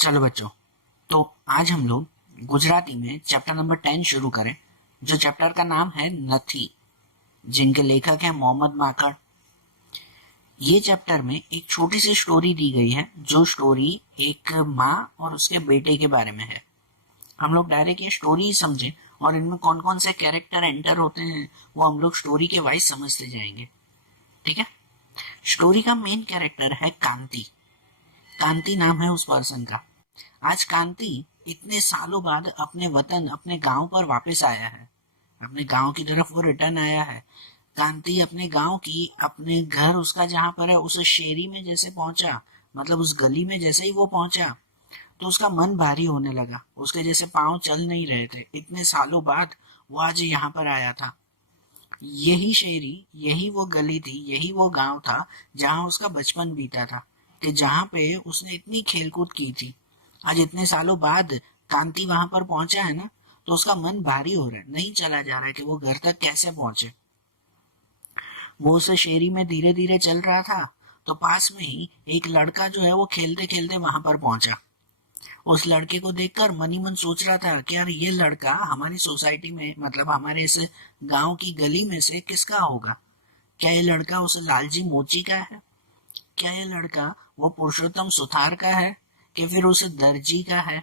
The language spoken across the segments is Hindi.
चलो बच्चों, तो आज हम लोग गुजराती में चैप्टर नंबर 10 शुरू करें, जो चैप्टर का नाम है नथी, जिनके लेखक हैं मोहम्मद माकड़। ये चैप्टर में एक छोटी सी स्टोरी दी गई है, जो स्टोरी एक माँ और उसके बेटे के बारे में है। हम लोग डायरेक्ट ये स्टोरी ही समझें और इनमें कौन कौन से कैरेक्टर एंटर होते हैं वो हम लोग स्टोरी के वाइज समझते जाएंगे। ठीक है। स्टोरी का मेन कैरेक्टर है कांति। कांति नाम है उस पर्सन का। आज कांति इतने सालों बाद अपने वतन, अपने गांव पर वापस आया है। अपने गांव की तरफ वो रिटर्न आया है। कांति अपने गांव की, अपने घर उसका जहां पर है, उस शेरी में जैसे पहुंचा, मतलब उस गली में जैसे ही वो पहुंचा तो उसका मन भारी होने लगा। उसके जैसे पांव चल नहीं रहे थे। इतने सालों बाद वो आज यहाँ पर आया था। यही शेरी, यही वो गली थी, यही वो गांव था जहां उसका बचपन बीता था, कि जहां पे उसने इतनी खेलकूद की थी। आज इतने सालों बाद कांति वहां पर पहुंचा है ना, तो उसका मन भारी हो रहा है। नहीं चला जा रहा है कि वो घर तक कैसे पहुंचे। वो उस शेरी में धीरे धीरे चल रहा था, तो पास में ही एक लड़का जो है वो खेलते खेलते वहां पर पहुंचा। उस लड़के को देखकर मन ही मन सोच रहा था कि यार ये लड़का हमारी सोसाइटी में, मतलब हमारे इस गांव की गली में से किसका होगा। क्या ये लड़का उस लालजी मोची का है? क्या ये लड़का वो पुरुषोत्तम सुथार का है, कि फिर उस दर्जी का है?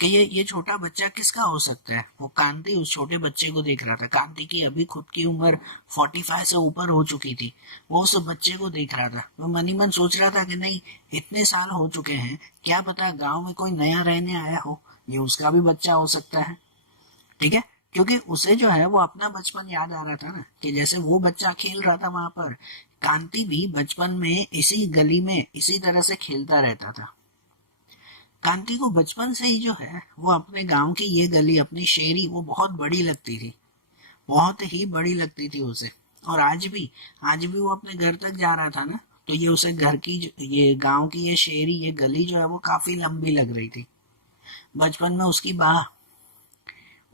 कि ये छोटा बच्चा किसका हो सकता है? वो कांति उस छोटे बच्चे को देख रहा था। कांति की अभी खुद की उम्र 45 से ऊपर हो चुकी थी। वो उस बच्चे को देख रहा था। वो मन ही मन सोच रहा था कि नहीं, इतने साल हो चुके हैं, क्या पता गांव में कोई नया रहने आया हो, ये उसका भी बच्चा हो सकता है। ठीक है। क्योंकि उसे जो है वो अपना बचपन याद आ रहा था ना, कि जैसे वो बच्चा खेल रहा था वहां पर, कांति भी बचपन में इसी गली में इसी तरह से खेलता रहता था। कांति को बचपन से ही जो है वो अपने गांव की ये गली, अपनी शेरी, वो बहुत बड़ी लगती थी। बहुत ही बड़ी लगती थी उसे। और आज भी वो अपने घर तक जा रहा था ना, तो ये उसे घर की, ये गांव की ये शेरी, ये गली जो है वो काफी लंबी लग रही थी। बचपन में उसकी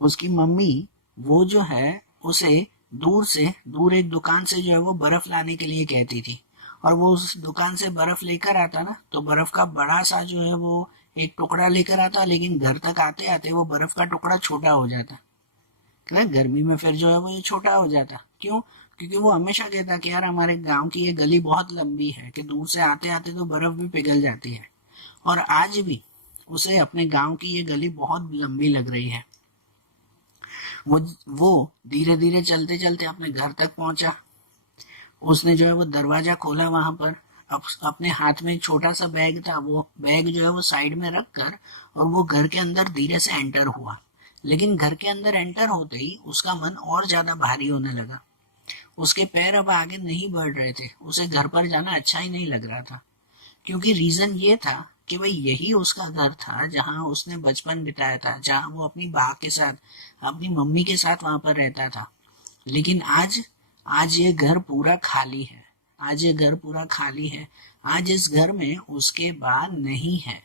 उसकी मम्मी, वो जो है उसे दूर एक दुकान से जो है वो बर्फ लाने के लिए कहती थी। और वो उस दुकान से बर्फ लेकर आता ना, तो बर्फ का बड़ा सा जो है वो एक टुकड़ा लेकर आता, लेकिन घर तक आते आते वो बर्फ का टुकड़ा छोटा हो जाता। गर्मी में फिर जो है वो ये छोटा हो जाता। क्यों? क्योंकि वो हमेशा कहता कि यार हमारे गांव की ये गली बहुत लंबी है, कि दूर से आते आते तो बर्फ भी पिघल जाती है। और आज भी उसे अपने गांव की ये गली बहुत लंबी लग रही है। वो धीरे धीरे चलते चलते अपने घर तक पहुंचा। उसने जो है वो दरवाजा खोला वहां पर। अपने हाथ में एक छोटा सा बैग था, वो बैग जो है वो साइड में रख कर और वो घर के अंदर धीरे से एंटर हुआ। लेकिन घर के अंदर एंटर होते ही उसका मन और ज्यादा भारी होने लगा। उसके पैर अब आगे नहीं बढ़ रहे थे। उसे घर पर जाना अच्छा ही नहीं लग रहा था। क्योंकि रीजन ये था कि भाई यही उसका घर था जहां उसने बचपन बिताया था, जहां वो अपनी माँ के साथ, अपनी मम्मी के साथ वहां पर रहता था। लेकिन आज आज ये घर पूरा खाली है। आज ये घर पूरा खाली है। आज इस घर में उसके बाद नहीं है।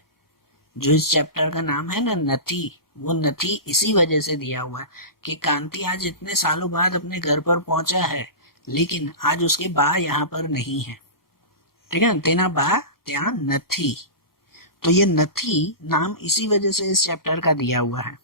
जो इस चैप्टर का नाम है ना, नथी, वो नथी इसी वजह से दिया हुआ है कि कांति आज इतने सालों बाद अपने घर पर पहुंचा है, लेकिन आज उसके बा यहाँ पर नहीं है। ठीक है, तेना बा त्या नथी। तो ये नथी नाम इसी वजह से इस चैप्टर का दिया हुआ है।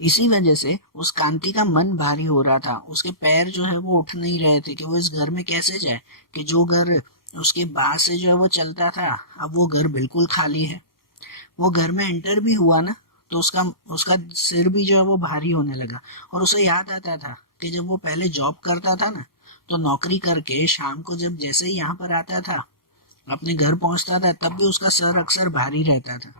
इसी वजह से उस कांति का मन भारी हो रहा था। उसके पैर जो है वो उठ नहीं रहे थे कि वो इस घर में कैसे जाए, कि जो घर उसके बाद से जो है वो चलता था, अब वो घर बिल्कुल खाली है। वो घर में एंटर भी हुआ ना, तो उसका उसका सिर भी जो है वो भारी होने लगा। और उसे याद आता था कि जब वो पहले जॉब करता था ना, तो नौकरी करके शाम को जब जैसे ही यहाँ पर आता था, अपने घर पहुंचता था, तब भी उसका सर अक्सर भारी रहता था।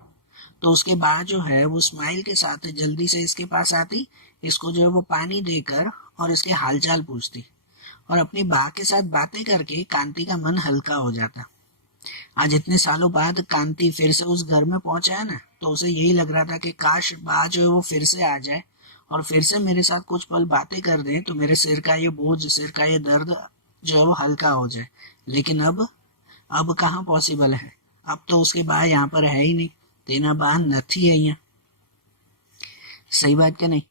तो उसके बाद जो है वो स्माइल के साथ जल्दी से इसके पास आती, इसको जो है वो पानी देकर और इसके हालचाल पूछती, और अपनी बा के साथ बातें करके कांति का मन हल्का हो जाता। आज इतने सालों बाद कांति फिर से उस घर में पहुंचा है ना, तो उसे यही लग रहा था कि काश बा जो है वो फिर से आ जाए और फिर से मेरे साथ कुछ पल बातें कर दे, तो मेरे सिर का ये बोझ, सिर का ये दर्द जो है वो हल्का हो जाए। लेकिन अब कहाँ पॉसिबल है। अब तो उसके बा यहाँ पर है ही नहीं। तेना बा नथी है यहाँ। सही बात क्या नहीं?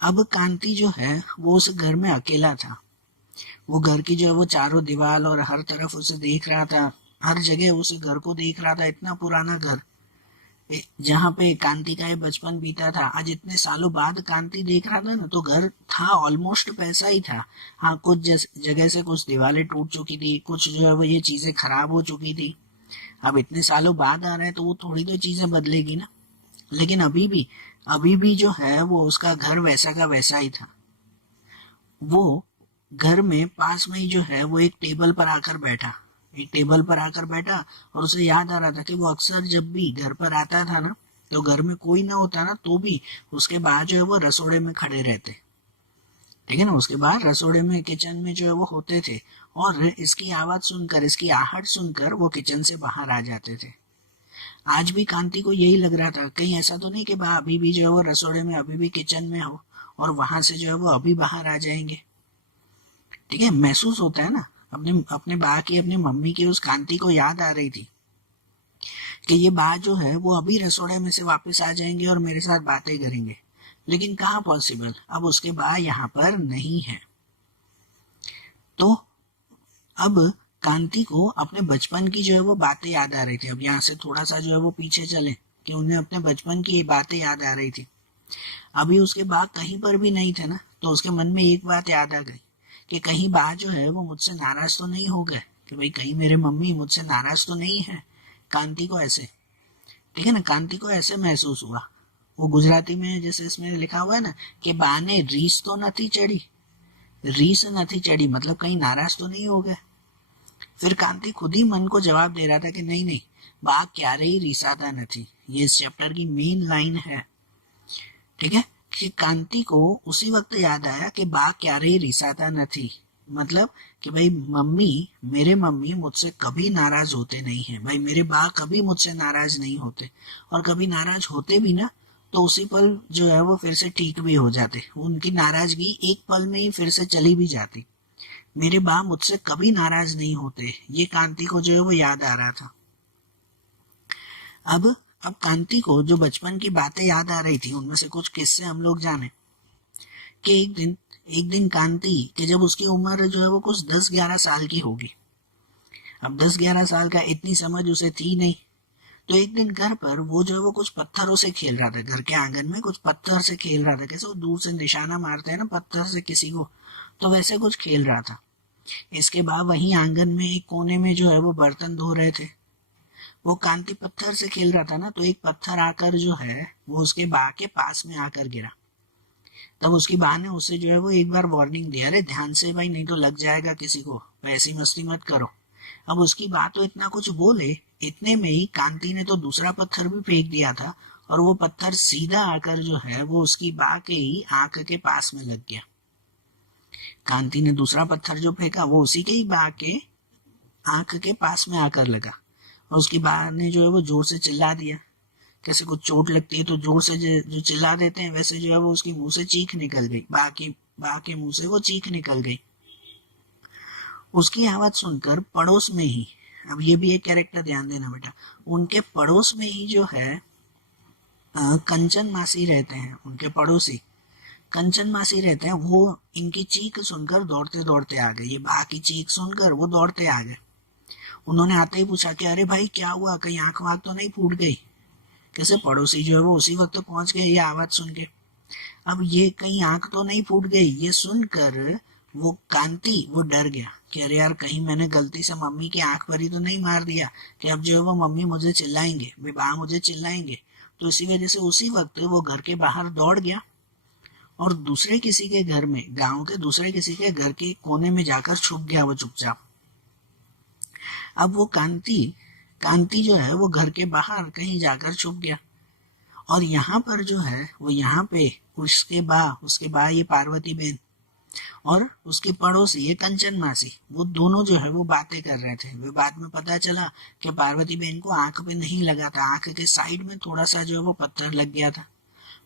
अब कांति जो है वो उस घर में अकेला था। वो घर की जो है वो चारों दीवार और हर तरफ उसे देख रहा था। हर जगह उस घर को देख रहा था, इतना पुराना घर जहाँ पे कांति का ये बचपन बीता था। आज इतने सालों बाद कांति देख रहा था ना, तो घर था ऑलमोस्ट वैसा ही था। हाँ, कुछ जगह से कुछ दीवारें टूट चुकी थी, कुछ जो है वो ये चीजें खराब हो चुकी थी। अब इतने सालों बाद आ रहे हैं तो वो थोड़ी तो चीजें बदलेगी ना। लेकिन अभी भी जो है वो उसका घर वैसा का वैसा ही था। वो घर में पास में ही जो है वो एक टेबल पर आकर बैठा, एक टेबल पर आकर बैठा। और उसे याद आ रहा था कि वो अक्सर जब भी घर पर आता था ना, तो घर में कोई ना होता ना तो भी उसके बाद जो है वो रसोड़े में खड़े रहते। ठीक है ना, उसके बाद रसोड़े में किचन में जो है वो होते थे, और इसकी आवाज सुनकर, इसकी आहट सुनकर वो किचन से बाहर आ जाते थे। आज भी कांति को यही लग रहा था, कहीं ऐसा तो नहीं कि बा अभी भी जो है वो रसोड़े में, अभी भी किचन में हो और वहां से जो है वो अभी बाहर आ जाएंगे। ठीक है, महसूस होता है ना। अपने अपने बा की, अपनी मम्मी की उस कांति को याद आ रही थी कि ये बा जो है वो अभी रसोड़े में से वापस आ जाएंगे और मेरे साथ बातें करेंगे। लेकिन कहाँ पॉसिबल, अब उसके बा यहाँ पर नहीं है। तो अब कांति को अपने बचपन की जो है वो बातें याद आ रही थी। अब यहाँ से थोड़ा सा जो है वो पीछे चले कि उन्हें अपने बचपन की बातें याद आ रही थी। अभी उसके बा कहीं पर भी नहीं थे ना, तो उसके मन में एक बात याद आ गई कि कहीं बा जो है वो मुझसे नाराज तो नहीं हो गए, कि भाई कहीं मेरे मम्मी मुझसे नाराज तो नहीं है। कांति को ऐसे, ठीक है ना, कांति को ऐसे महसूस हुआ। वो गुजराती में जैसे इसमें लिखा हुआ है ना कि बा ने रीस तो नहीं चढ़ी, रीस नहीं चढ़ी मतलब कहीं नाराज तो नहीं हो गए। फिर कांति खुद ही मन को जवाब दे रहा था कि नहीं नहीं, बा क्यारेय रीसाता नहीं। ये इस चैप्टर की मेन लाइन है। ठीक है, कि कांति को उसी वक्त याद आया कि बा क्यारेय रीसाता नहीं, मतलब कि भाई मेरे मम्मी मुझसे कभी नाराज होते नहीं है। भाई मेरे बा कभी मुझसे नाराज नहीं होते, और कभी नाराज होते भी ना तो उसी पल जो है वो फिर से ठीक भी हो जाते। उनकी नाराजगी एक पल में ही फिर से चली भी जाती। मेरे बा मुझसे कभी नाराज नहीं होते, ये कांति को जो है वो याद आ रहा था। अब कांति को जो बचपन की बातें याद आ रही थी, उनमें से कुछ किस्से हम लोग जाने। कि एक दिन कांति के जब उसकी उम्र जो है वो कुछ 10-11 साल की होगी। अब 10-11 साल का इतनी समझ उसे थी नहीं। तो एक दिन घर पर वो जो है वो कुछ पत्थरों से खेल रहा था, घर के आंगन में कुछ पत्थर से खेल रहा था। कैसे वो दूर से निशाना मारते हैं ना पत्थर से किसी को, तो वैसे कुछ खेल रहा था। इसके बाद वहीं आंगन में एक कोने में जो है वो बर्तन धो रहे थे। वो कांति पत्थर से खेल रहा था ना, तो एक पत्थर आकर जो है वो उसके बा के पास में आकर गिरा। तब उसकी बा ने उसे जो है वो एक बार वार्निंग दिया, अरे ध्यान से भाई, नहीं तो लग जाएगा किसी को, ऐसी मस्ती मत करो। अब उसकी बात तो इतना कुछ बोले, इतने में ही कांति ने तो दूसरा पत्थर भी फेंक दिया था, और वो पत्थर सीधा आकर जो है वो उसकी बा के ही आंख के पास में लग गया। कांति ने दूसरा पत्थर जो फेंका वो उसी के ही बा के आंख के पास में आकर लगा, और उसकी बा ने जो है वो जोर से चिल्ला दिया। कैसे कुछ चोट लगती है तो जोर से जो चिल्ला देते हैं, वैसे जो है वो उसकी मुंह से चीख निकल गई, बा के मुंह से वो चीख निकल गई। उसकी आवाज सुनकर पड़ोस में ही, अब ये भी एक कैरेक्टर ध्यान देना बेटा, उनके पड़ोस में ही जो है कंचन मासी रहते हैं, उनके पड़ोसी कंचन मासी रहते हैं। वो इनकी चीख सुनकर दौड़ते दौड़ते आ गए। ये बा की चीख सुनकर वो दौड़ते आ गए। उन्होंने आते ही पूछा कि अरे भाई क्या हुआ, कहीं आंख वाँख तो नहीं फूट गई। कैसे पड़ोसी जो है वो उसी वक्त पहुंच गए ये आवाज सुन के। अब ये कहीं आंख तो नहीं फूट गई, ये सुनकर वो कांति वो डर गया कि अरे यार कहीं मैंने गलती से मम्मी की आंख पर ही तो नहीं मार दिया, कि अब जो है वो मम्मी मुझे चिल्लाएंगे, बा मुझे चिल्लाएंगे। तो इसी वजह से उसी वक्त वो घर के बाहर दौड़ गया और दूसरे किसी के घर में, गांव के दूसरे किसी के घर के कोने में जाकर छुप गया वो चुपचाप। अब वो कांति जो है वो घर के बाहर कहीं जाकर छुप गया। और यहाँ पर जो है वो, यहाँ पे उसके बा ये पार्वती बहन और उसके पड़ोसी ये कंचन मासी, वो दोनों जो है वो बातें कर रहे थे। वे बाद में पता चला कि पार्वती बहन को आंख पे नहीं लगा था, आंख के साइड में थोड़ा सा जो है वो पत्थर लग गया था।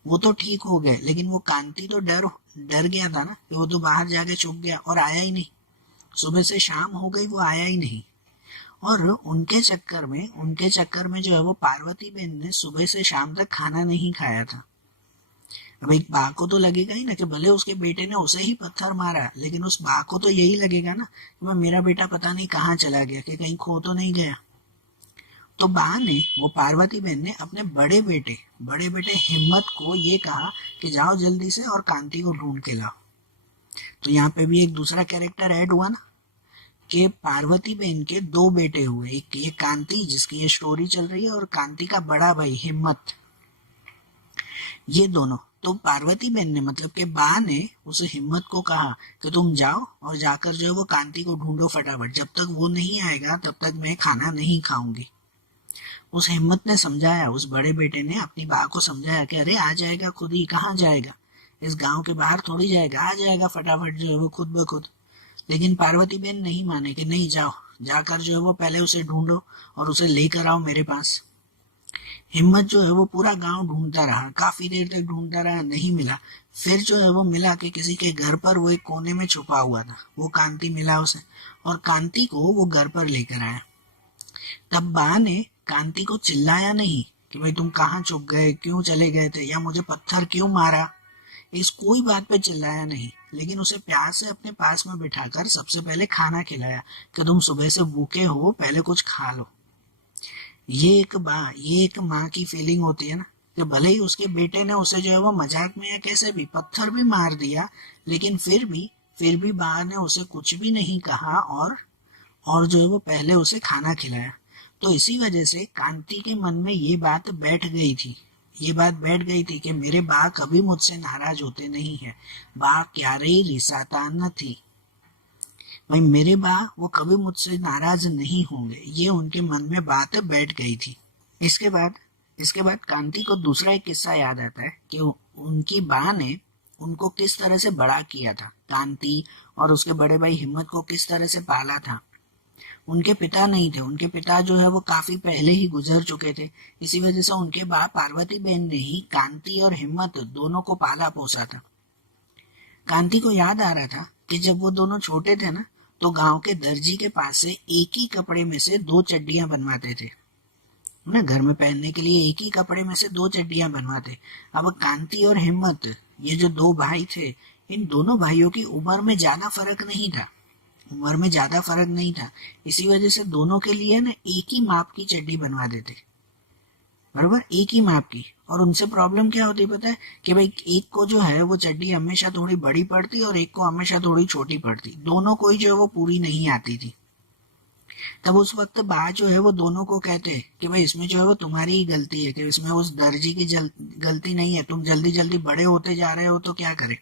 वो तो ठीक हो गए, लेकिन वो कांति तो डर गया था ना, कि वो तो बाहर जाके छुप गया और आया ही नहीं। सुबह से शाम हो गई, वो आया ही नहीं। और उनके चक्कर में जो है वो पार्वती बहन ने सुबह से शाम तक खाना नहीं खाया था। अब एक बा को तो लगेगा ही ना कि भले उसके बेटे ने उसे ही पत्थर मारा, लेकिन उस बा को तो यही लगेगा ना कि मेरा बेटा पता नहीं कहाँ चला गया, कि कहीं खो तो नहीं गया। तो बा ने, वो पार्वती बहन ने अपने बड़े बेटे हिम्मत को ये कहा कि जाओ जल्दी से और कांति को ढूंढ के लाओ। तो यहाँ पे भी एक दूसरा कैरेक्टर ऐड हुआ ना, कि पार्वती बहन के दो बेटे हुए, एक ये कांति जिसकी ये स्टोरी चल रही है, और कांति का बड़ा भाई हिम्मत, ये दोनों। तो पार्वती बहन ने, मतलब के बा ने उस हिम्मत को कहा कि तुम जाओ और जाकर जो है वो कांति को ढूंढो फटाफट, जब तक वो नहीं आएगा तब तक मैं खाना नहीं खाऊंगी। उस हिम्मत ने समझाया, उस बड़े बेटे ने अपनी बा को समझाया कि अरे आ जाएगा खुद ही, कहाँ जाएगा, इस गांव के बाहर थोड़ी जाएगा, आ जाएगा फटाफट जो है वो खुद ब खुद। लेकिन पार्वती बहन नहीं माने कि नहीं, जाओ जाकर जो है वो पहले उसे ढूंढो और उसे लेकर आओ मेरे पास। हिम्मत जो है वो पूरा गांव ढूंढता रहा, काफी देर तक ढूंढता रहा, नहीं मिला। फिर जो है वो मिला कि किसी के घर पर वो एक कोने में छुपा हुआ था, वो कांति मिला उसे, और कांति को वो घर पर लेकर आया। तब बा ने कांति को चिल्लाया नहीं कि भाई तुम कहाँ छुप गए, क्यों चले गए थे, या मुझे पत्थर क्यों मारा, इस कोई बात पे चिल्लाया नहीं, लेकिन उसे प्यार से अपने पास में बिठाकर सबसे पहले खाना खिलाया कि तुम सुबह से भूखे हो, पहले कुछ खा लो। ये एक माँ की फीलिंग होती है ना, कि भले ही उसके बेटे ने उसे जो है वो मजाक में या कैसे भी पत्थर भी मार दिया, लेकिन फिर भी बा ने उसे कुछ भी नहीं कहा, और जो है वो पहले उसे खाना खिलाया। तो इसी वजह से कांति के मन में ये बात बैठ गई थी कि मेरे बा कभी मुझसे नाराज होते नहीं है, बा क्यारेय रिसाता नहीं, भाई मेरे बा वो कभी मुझसे नाराज नहीं होंगे, ये उनके मन में बात बैठ गई थी। इसके बाद कांति को दूसरा एक किस्सा याद आता है कि उनकी बा ने उनको किस तरह से बड़ा किया था, कांति और उसके बड़े भाई हिम्मत को किस तरह से पाला था। उनके पिता नहीं थे, उनके पिता जो है वो काफी पहले ही गुजर चुके थे। इसी वजह से उनके बाप पार्वती बहन ने ही कांति और हिम्मत दोनों को पाला पोसा था। कांति को याद आ रहा था कि जब वो दोनों छोटे थे ना, तो गांव के दर्जी के पास से एक ही कपड़े में से दो चड्डियां बनवाते थे ना, घर में पहनने के लिए एक ही कपड़े में से दो चड्डियां बनवाते। अब कांति और हिम्मत, ये जो दो भाई थे, इन दोनों भाइयों की उम्र में ज्यादा फर्क नहीं था, इसी वजह से दोनों के लिए ना एक ही माप की चड्डी बनवा देते, बराबर एक ही माप की। और उनसे प्रॉब्लम क्या होती पता है, कि भाई एक को जो है वो चड्डी हमेशा थोड़ी बड़ी पड़ती और एक को हमेशा थोड़ी छोटी पड़ती, दोनों को ही जो है वो पूरी नहीं आती थी। तब उस वक्त बा जो है वो दोनों को कहते कि भाई इसमें जो है वो तुम्हारी ही गलती है, कि इसमें उस दर्जी की गलती नहीं है, तुम जल्दी जल्दी बड़े होते जा रहे हो तो क्या करे।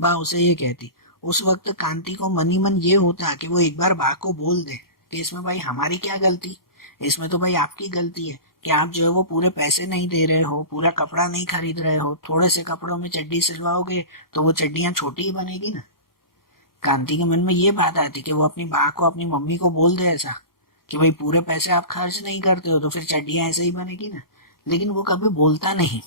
बा उसे ये कहती। उस वक्त कांति को मन ही मन ये होता कि वो एक बार बा को बोल दे कि इसमें भाई हमारी क्या गलती, इसमें तो भाई आपकी गलती है कि आप जो है वो पूरे पैसे नहीं दे रहे हो, पूरा कपड़ा नहीं खरीद रहे हो, थोड़े से कपड़ों में चड्डी सिलवाओगे तो वो चड्डियां छोटी ही बनेगी ना। कांति के मन में ये बात आती कि वो अपनी बा को, अपनी मम्मी को बोल दे ऐसा कि भाई पूरे पैसे आप खर्च नहीं करते हो तो फिर चड्डियां ऐसे ही बनेगी ना, लेकिन वो कभी बोलता नहीं,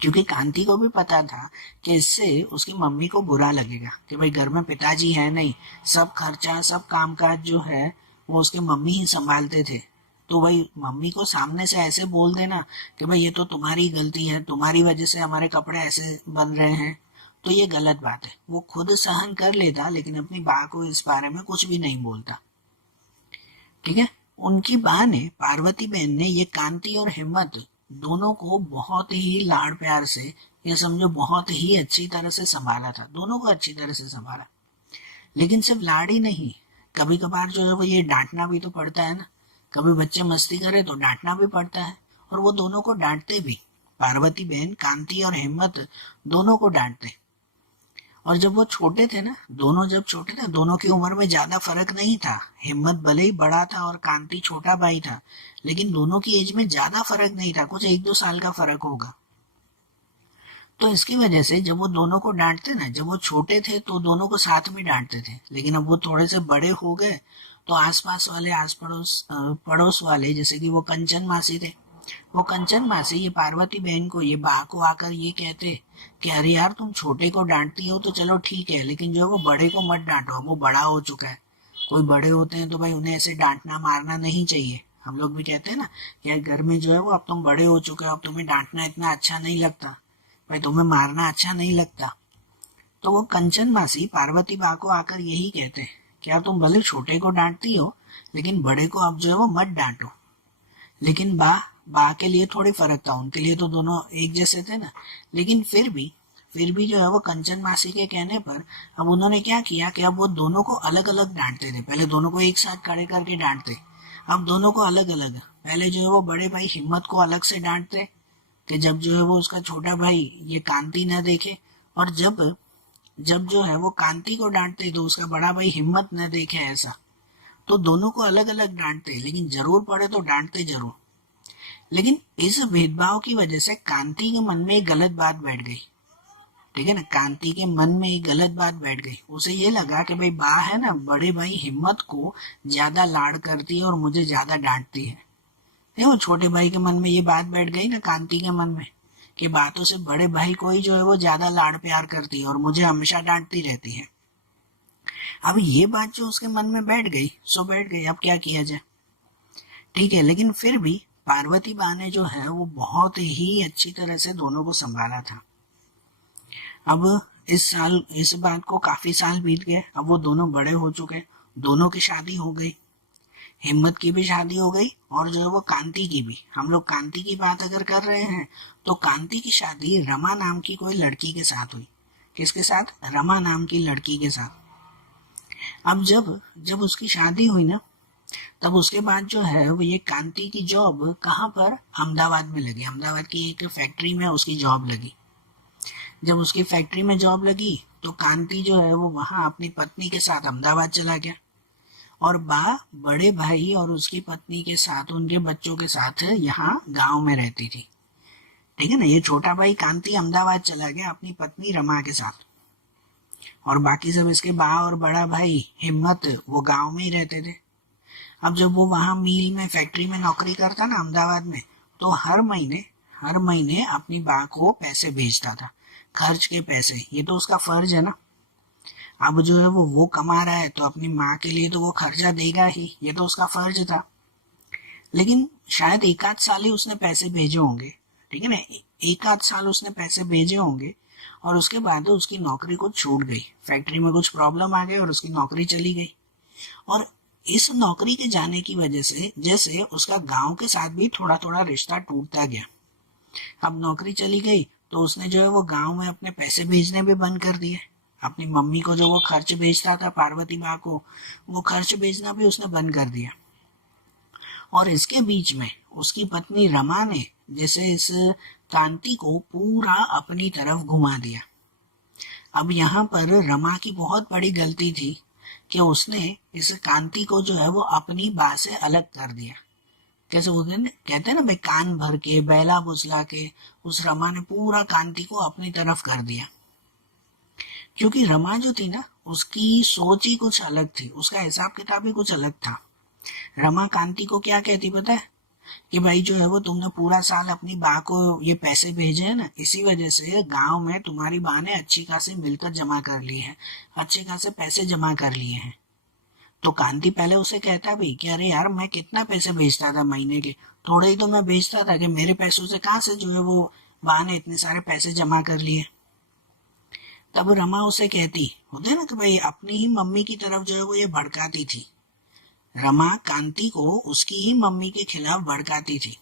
क्योंकि कांति को भी पता था कि इससे उसकी मम्मी को बुरा लगेगा कि भाई घर में पिताजी है नहीं, सब खर्चा सब कामकाज जो है वो उसके मम्मी ही संभालते थे। तो भाई मम्मी को सामने से ऐसे बोल देना कि भाई ये तो तुम्हारी गलती है, तुम्हारी वजह से हमारे कपड़े ऐसे बन रहे हैं, तो ये गलत बात है। वो खुद सहन कर लेता, लेकिन अपनी बा को इस बारे में कुछ भी नहीं बोलता। ठीक है, उनकी बा ने, पार्वती बहन ने, ये कांति और हिम्मत दोनों को बहुत ही लाड़ प्यार से, या समझो बहुत ही अच्छी तरह से संभाला था, दोनों को अच्छी तरह से संभाला। लेकिन सिर्फ लाड़ ही नहीं, कभी कभार जो है वो ये डांटना भी तो पड़ता है ना, कभी बच्चे मस्ती करे तो डांटना भी पड़ता है, और वो दोनों को डांटते भी। पार्वती बहन कांति और हिम्मत दोनों को डांटते। और जब वो छोटे थे ना, दोनों की उम्र में ज्यादा फर्क नहीं था। हिम्मत भले ही बड़ा था और कांति छोटा भाई था, लेकिन दोनों की एज में ज्यादा फर्क नहीं था, कुछ 1-2 साल का फर्क होगा। तो इसकी वजह से जब वो दोनों को डांटते ना, जब वो छोटे थे तो दोनों को साथ में डांटते थे, लेकिन अब वो थोड़े से बड़े हो गए तो आसपास वाले, आस पड़ोस वाले, जैसे कि वो कंचन मासी थे, वो कंचन मासी ये पार्वती बहन को, ये बा को आकर ये कहते कि अरे यार तुम छोटे को डांटती हो तो चलो ठीक है, लेकिन जो है वो बड़े को मत डांटो, वो बड़ा हो चुका है। कोई बड़े होते हैं तो भाई उन्हें ऐसे डांटना मारना नहीं चाहिए। हम लोग भी कहते हैं ना कि यार घर में जो है वो अब तुम बड़े हो चुके हो, अब तुम्हें डांटना इतना अच्छा नहीं लगता, भाई तुम्हें मारना अच्छा नहीं लगता। तो वो कंचन मासी पार्वती बा को आकर यही कहते कि यार तुम भले छोटे को डांटती हो, लेकिन बड़े को अब जो है वो मत डांटो। लेकिन बा के लिए थोड़ी फर्क था, उनके लिए तो दोनों एक जैसे थे ना। लेकिन फिर भी जो है वो कंचन मासी के कहने पर अब उन्होंने क्या किया कि अब वो दोनों को अलग अलग डांटते थे। पहले दोनों को एक साथ खड़े करके डांटते, अब दोनों को अलग अलग। पहले जो है वो बड़े भाई हिम्मत को अलग से डांटते कि जब जो है वो उसका छोटा भाई ये कांति न देखे, और जब जब जो है वो कांति को डांटते तो उसका बड़ा भाई हिम्मत न देखे ऐसा। तो दोनों को अलग अलग डांटते, लेकिन जरूर पड़े तो डांटते जरूर। लेकिन इस भेदभाव की वजह से कांति के मन में एक गलत बात बैठ गई। ठीक है ना, कांति के मन में एक गलत बात बैठ गई। उसे ये लगा कि भाई बा है ना, बड़े भाई हिम्मत को ज्यादा लाड करती है और मुझे ज्यादा डांटती है। वो छोटे भाई के मन में ये बात बैठ गई ना, कांति के मन में, कि बातों से बड़े भाई को ही जो है वो ज्यादा लाड प्यार करती है और मुझे हमेशा डांटती रहती है। अब ये बात जो उसके मन में बैठ गई सो बैठ गई, अब क्या किया जाए। ठीक है, लेकिन फिर भी पार्वती बा ने जो है वो बहुत ही अच्छी तरह से दोनों को संभाला था। अब इस बात को काफी साल बीत गए, अब वो दोनों बड़े हो चुके, दोनों की शादी हो गई, हिम्मत की भी शादी हो गई और जो है वो कांति की भी। हम लोग कांति की बात अगर कर रहे हैं तो कांति की शादी रमा नाम की कोई लड़की के साथ हुई। किसके साथ? रमा नाम की लड़की के साथ। अब जब जब उसकी शादी हुई ना, तब उसके बाद जो है वो ये कांति की जॉब कहाँ पर? अहमदाबाद में लगी। अहमदाबाद की एक फैक्ट्री में उसकी जॉब लगी। जब उसकी फैक्ट्री में जॉब लगी तो कांति जो है वो वहां अपनी पत्नी के साथ अहमदाबाद चला गया, और बा बड़े भाई और उसकी पत्नी के साथ, उनके बच्चों के साथ यहाँ गांव में रहती थी। ठीक है ना, ये छोटा भाई कांति अहमदाबाद चला गया अपनी पत्नी रमा के साथ, और बाकी सब इसके बा और बड़ा भाई हिम्मत वो गांव में ही रहते थे। अब जब वो वहां मिल में, फैक्ट्री में नौकरी करता ना अहमदाबाद में, तो हर महीने अपनी बा को पैसे भेजता था, खर्च के पैसे। ये तो उसका फर्ज है ना। अब जो है वो कमा रहा है तो अपनी माँ के लिए तो वो खर्चा देगा ही, ये तो उसका फर्ज था। लेकिन शायद एक आध साल ही उसने पैसे भेजे होंगे। ठीक है ना, एक आध साल उसने पैसे भेजे होंगे और उसके बाद उसकी नौकरी कुछ छूट गई, फैक्ट्री में कुछ प्रॉब्लम आ गई और उसकी नौकरी चली गई। और इस नौकरी के जाने की वजह से जैसे उसका गांव के साथ भी थोड़ा थोड़ा रिश्ता टूटता गया। अब नौकरी चली गई तो उसने जो है वो गांव में अपने पैसे भेजने भी बंद कर दिए। अपनी मम्मी को जो वो खर्च भेजता था, पार्वती बा को, वो खर्च भेजना भी उसने बंद कर दिया। और इसके बीच में उसकी पत्नी रमा ने जैसे इस कांति को पूरा अपनी तरफ घुमा दिया। अब यहाँ पर रमा की बहुत बड़ी गलती थी कि उसने इस कांति को जो है वो अपनी बा से अलग कर दिया। कैसे बोलते हैं, कहते हैं ना भाई, कान भर के बैला बुझला के उस रमा ने पूरा कांति को अपनी तरफ कर दिया। क्योंकि रमा जो थी ना, उसकी सोच ही कुछ अलग थी, उसका हिसाब किताब ही कुछ अलग था। रमा कांति को क्या कहती पता है? कि भाई जो है वो तुमने पूरा साल अपनी बा को ये पैसे भेजे हैं ना, इसी वजह से गांव में तुम्हारी बा ने अच्छी खासी मिलकत जमा कर ली है, अच्छे खासे पैसे जमा कर लिए हैं। तो कांति पहले उसे कहता भी कि अरे यार, मैं कितना पैसे भेजता था महीने के, थोड़े ही तो मैं भेजता था, कि मेरे पैसों से कहाँ से जो है वो बा ने इतने सारे पैसे जमा कर लिए। तब रमा उसे कहती, होते ना कि भाई अपनी ही मम्मी की तरफ जो है वो ये भड़काती थी। रमा कांति को उसकी ही मम्मी के खिलाफ भड़काती थी।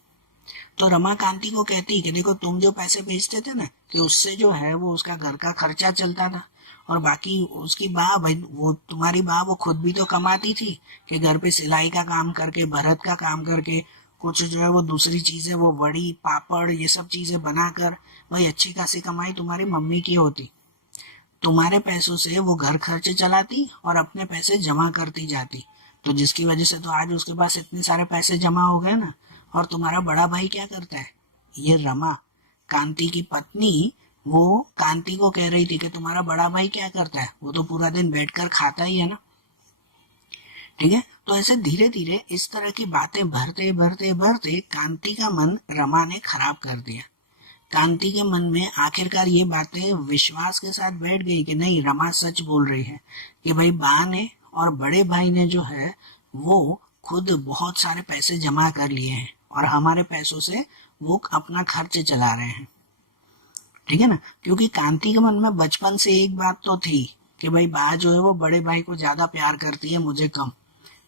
तो रमा कांति को कहती कि देखो, तुम जो पैसे भेजते थे ना, कि उससे जो है वो उसका घर का खर्चा चलता था, और बाकी उसकी बा, भाई वो तुम्हारी बा, वो खुद भी तो कमाती थी कि घर पे सिलाई का काम करके, भरत का काम करके, कुछ जो है वो दूसरी चीजें, वो वड़ी पापड़ ये सब चीजें बनाकर, भाई अच्छी खासी कमाई तुम्हारी मम्मी की होती। तुम्हारे पैसों से वो घर खर्चे चलाती और अपने पैसे जमा करती जाती, तो जिसकी वजह से तो आज उसके पास इतने सारे पैसे जमा हो गए ना। और तुम्हारा बड़ा भाई क्या करता है? ये रमा, कांति की पत्नी, वो कांति को कह रही थी कि तुम्हारा बड़ा भाई क्या करता है? वो तो पूरा दिन बैठकर खाता ही है ना। ठीक है, तो ऐसे धीरे धीरे इस तरह की बातें भरते भरते भरते कांति का मन रमा ने खराब कर दिया। कांति के मन में आखिरकार ये बातें विश्वास के साथ बैठ गई कि नहीं, रमा सच बोल रही है, कि भाई बा ने और बड़े भाई ने जो है वो खुद बहुत सारे पैसे जमा कर लिए हैं और हमारे पैसों से वो अपना खर्च चला रहे हैं। ठीक है ना, क्योंकि कांति के मन में बचपन से एक बात तो थी कि भाई बा जो है वो बड़े भाई को ज्यादा प्यार करती है, मुझे कम।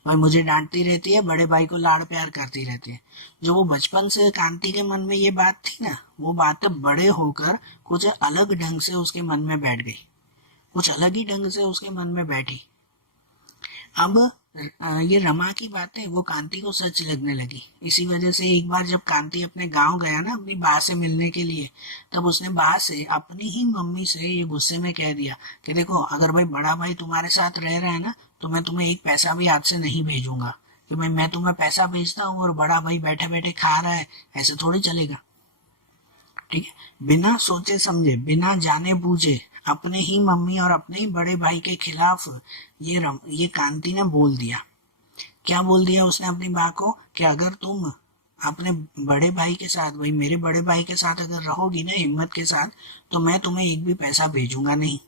भाई मुझे डांटती रहती है, बड़े भाई को लाड़ प्यार करती रहती है। जो वो बचपन से कांति के मन में ये बात थी ना, वो बात बड़े होकर कुछ अलग ढंग से उसके मन में बैठ गई, कुछ अलग ही ढंग से उसके मन में बैठी। अब ये रमा की बातें वो कांति को सच लगने लगी। इसी वजह से एक बार जब कांति अपने गांव गया ना अपनी बा से मिलने के लिए, तब उसने बा से अपनी ही मम्मी से ये गुस्से में कह दिया कि देखो, अगर भाई बड़ा भाई तुम्हारे साथ रह रहा है ना, तो मैं तुम्हें एक पैसा भी हाथ से नहीं भेजूंगा। कि मैं तुम्हें पैसा भेजता हूँ और बड़ा भाई बैठे बैठे खा रहा है, ऐसे थोड़ी चलेगा। ठीक है, बिना सोचे समझे, बिना जाने बूझे अपने ही मम्मी और अपने ही बड़े भाई के खिलाफ ये कांति ने बोल दिया। क्या बोल दिया उसने अपनी माँ को कि अगर तुम अपने बड़े भाई के साथ, भाई मेरे बड़े भाई के साथ अगर रहोगी ना हिम्मत के साथ, तो मैं तुम्हें एक भी पैसा भेजूंगा नहीं।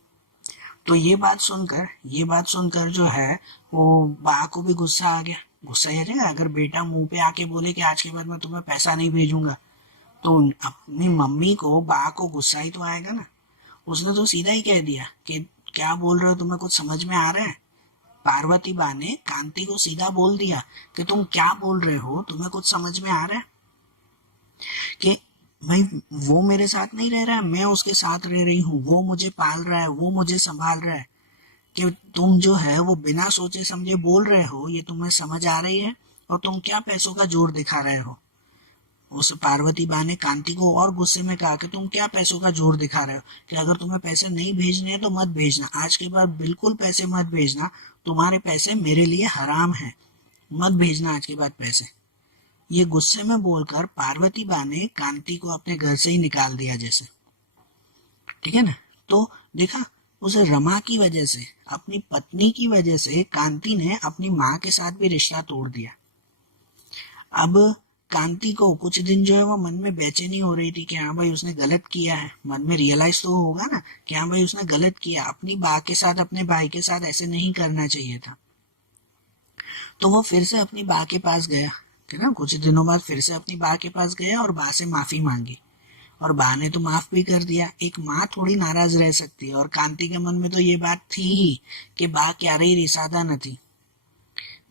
तो ये बात सुनकर जो है वो बा को भी गुस्सा आ गया। गुस्सा ये रहेगा, अगर बेटा मुंह पे आके बोले कि आज के बाद मैं तुम्हें पैसा नहीं भेजूंगा, तो अपनी मम्मी को बा को गुस्सा ही तो आएगा ना। उसने तो सीधा ही कह दिया कि क्या बोल रहे हो, तुम्हें कुछ समझ में आ रहा है। पार्वती बा ने कांति को सीधा बोल दिया कि तुम क्या बोल रहे हो, तुम्हें कुछ समझ में आ रहा है कि भाई वो मेरे साथ नहीं रह रहा है, मैं उसके साथ रह रही हूँ, वो मुझे पाल रहा है, वो मुझे संभाल रहा है। कि तुम जो है वो बिना सोचे समझे बोल रहे हो, ये तुम्हें समझ आ रही है? और तुम क्या पैसों का जोर दिखा रहे हो? उस पार्वती बा ने कांति को और गुस्से में कहा कि तुम क्या पैसों का जोर दिखा रहे हो, कि अगर तुम्हें पैसे नहीं भेजने हैं तो मत भेजना, आज के बाद बिल्कुल पैसे मत भेजना, तुम्हारे पैसे मेरे लिए हराम है, मत भेजना आज के बाद पैसे। ये गुस्से में बोलकर पार्वती बा ने कांति को अपने घर से ही निकाल दिया जैसे। ठीक है ना। तो देखा, उसे रमा की वजह से, अपनी पत्नी की वजह से कांति ने अपनी माँ के साथ भी रिश्ता तोड़ दिया। अब कांति को कुछ दिन जो है वो मन में बेचैनी हो रही थी कि हाँ भाई उसने गलत किया है। मन में रियलाइज तो होगा ना कि हाँ भाई उसने गलत किया, अपनी बा के साथ, अपने भाई के साथ ऐसे नहीं करना चाहिए था। तो वो फिर से अपनी बा के पास गया, है ना, कुछ दिनों बाद फिर से अपनी बा के पास गया और बा से माफी मांगी। और बा ने तो माफ भी कर दिया। एक माँ थोड़ी नाराज रह सकती है, और कांति के मन में तो ये बात थी ही कि बा क्यारेय रिसादा नहीं,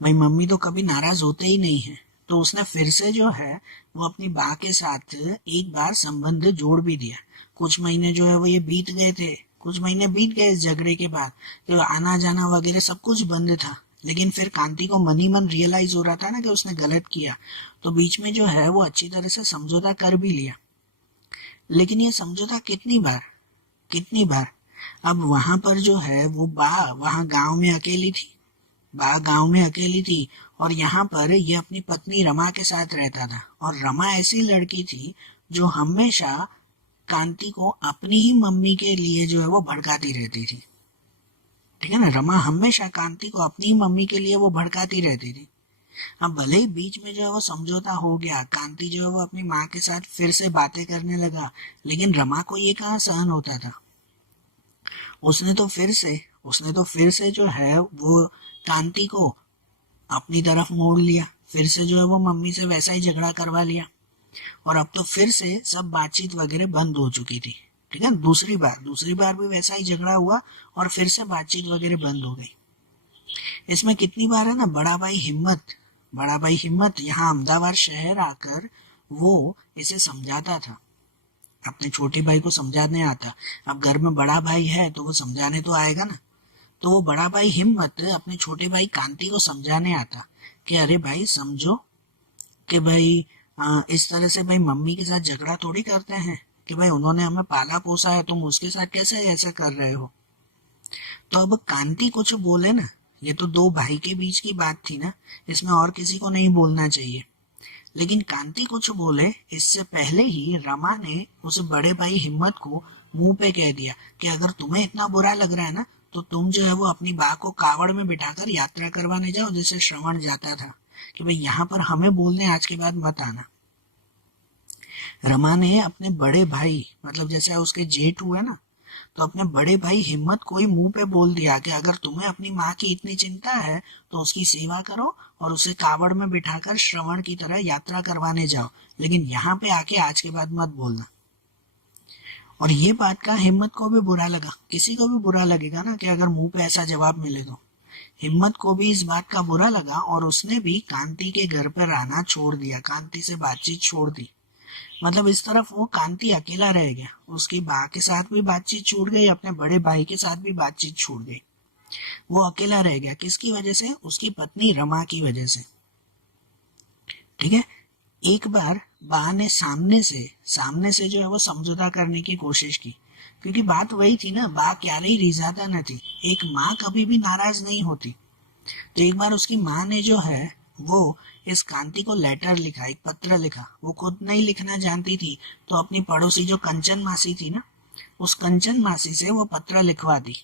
भाई मम्मी तो कभी नाराज होते ही नहीं है। तो उसने फिर से जो है वो अपनी बा के साथ एक बार संबंध जोड़ भी दिया। कुछ महीने जो है वो ये बीत गए थे, कुछ महीने बीत गए इस झगड़े के बाद, तो आना जाना वगैरह सब कुछ बंद था। लेकिन फिर कांति को मन ही मन रियलाइज हो रहा था ना कि उसने गलत किया, तो बीच में जो है वो अच्छी तरह से समझौता कर भी लिया। लेकिन ये समझौता कितनी बार। अब वहां पर जो है वो बा वहां गांव में अकेली थी, और यहाँ पर ये अपनी पत्नी रमा के साथ रहता था। और रमा ऐसी लड़की थी जो हमेशा कांति को अपनी ही मम्मी के लिए जो है वो भड़काती रहती थी। ठीक है ना, रमा हमेशा कांति को अपनी ही मम्मी के लिए वो भड़काती रहती थी। अब भले ही बीच में जो है वो समझौता हो गया, कांति जो है वो अपनी माँ के साथ फिर से बातें करने लगा, लेकिन रमा को ये कहाँ सहन होता था। उसने तो फिर से जो है वो कांति को अपनी तरफ मोड़ लिया, फिर से जो है वो मम्मी से वैसा ही झगड़ा करवा लिया। और अब तो फिर से सब बातचीत वगैरह बंद हो चुकी थी। ठीक है, दूसरी बार भी वैसा ही झगड़ा हुआ और फिर से बातचीत वगैरह बंद हो गई। इसमें कितनी बार है ना, बड़ा भाई हिम्मत यहाँ अहमदाबाद शहर आकर वो इसे समझाता था, अपने छोटे भाई को समझाने आता। अब घर में बड़ा भाई है तो वो समझाने तो आएगा ना। तो वो बड़ा भाई हिम्मत अपने छोटे भाई कांति को समझाने आता कि अरे भाई समझो कि भाई इस तरह से भाई मम्मी के साथ झगड़ा थोड़ी करते हैं, कि भाई उन्होंने हमें पाला पोसा है, तुम उसके साथ कैसे ऐसा कर रहे हो। तो अब कांति कुछ बोले ना, ये तो दो भाई के बीच की बात थी ना, इसमें और किसी को नहीं बोलना चाहिए। लेकिन कांति कुछ बोले इससे पहले ही रमा ने उस बड़े भाई हिम्मत को मुंह पे कह दिया कि अगर तुम्हें इतना बुरा लग रहा है ना, तो तुम जो है वो अपनी बा को कावड़ में बिठाकर यात्रा करवाने जाओ, जैसे श्रवण जाता था, कि भाई यहाँ पर हमें बोलने आज के बाद मत आना। रमा ने अपने बड़े भाई, मतलब जैसे उसके जेठ हुए ना, तो अपने बड़े भाई हिम्मत को ही मुंह पे बोल दिया कि अगर तुम्हें अपनी माँ की इतनी चिंता है तो उसकी सेवा करो और उसे कावड़ में बिठाकर श्रवण की तरह यात्रा करवाने जाओ, लेकिन यहाँ पे आके आज के बाद मत बोलना। और ये बात का हिम्मत को भी बुरा लगा, किसी को भी बुरा लगेगा ना कि अगर मुंह पे ऐसा जवाब मिले तो। हिम्मत को भी इस बात का बुरा लगा और उसने भी कांति के घर पर आना छोड़ दिया, कांति से बातचीत छोड़ दी। मतलब इस तरफ वो कांति अकेला रह गया, उसकी माँ के साथ भी बातचीत छूट गई, अपने बड़े भाई के साथ भी बातचीत छूट गई। वो अकेला रह गया, किसकी वजह से? उसकी पत्नी रमा की वजह से। ठीक है। एक बार बा ने सामने से जो है वो समझौता करने की कोशिश की, क्योंकि बात वही थी ना, बा क्यारेय रिझाता न थी, एक माँ कभी भी नाराज नहीं होती। तो एक बार उसकी माँ ने जो है वो इस कांति को लेटर लिखा, एक पत्र लिखा। वो खुद नहीं लिखना जानती थी, तो अपनी पड़ोसी जो कंचन मासी थी ना, उस कंचन मासी से वो पत्र लिखवा दी।